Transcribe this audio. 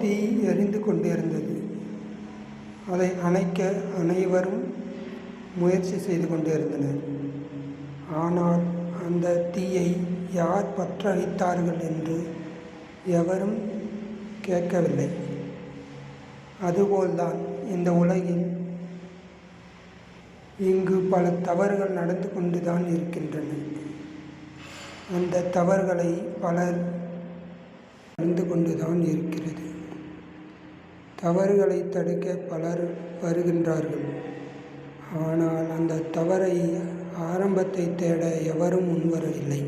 தீ எரிந்து கொண்டிருந்தது. அதை அணைக்க அனைவரும் முயற்சி செய்து கொண்டிருந்தனர். ஆனால் அந்த தீயை யார் பற்ற வைத்தார்கள் என்று எவரும் கேட்கவில்லை. அதுபோல்தான் இந்த உலகில் இங்கு பல தவறுகள் நடந்து கொண்டுதான் இருக்கின்றன. அந்த தவறுகளை பலர் நடந்து கொண்டுதான் இருக்கிறது. தவறுகளை தடுக்க பலர் வருகின்றார்கள். ஆனால் அந்த தவறை ஆரம்பத்தை தேட எவரும் முன்வரவில்லை.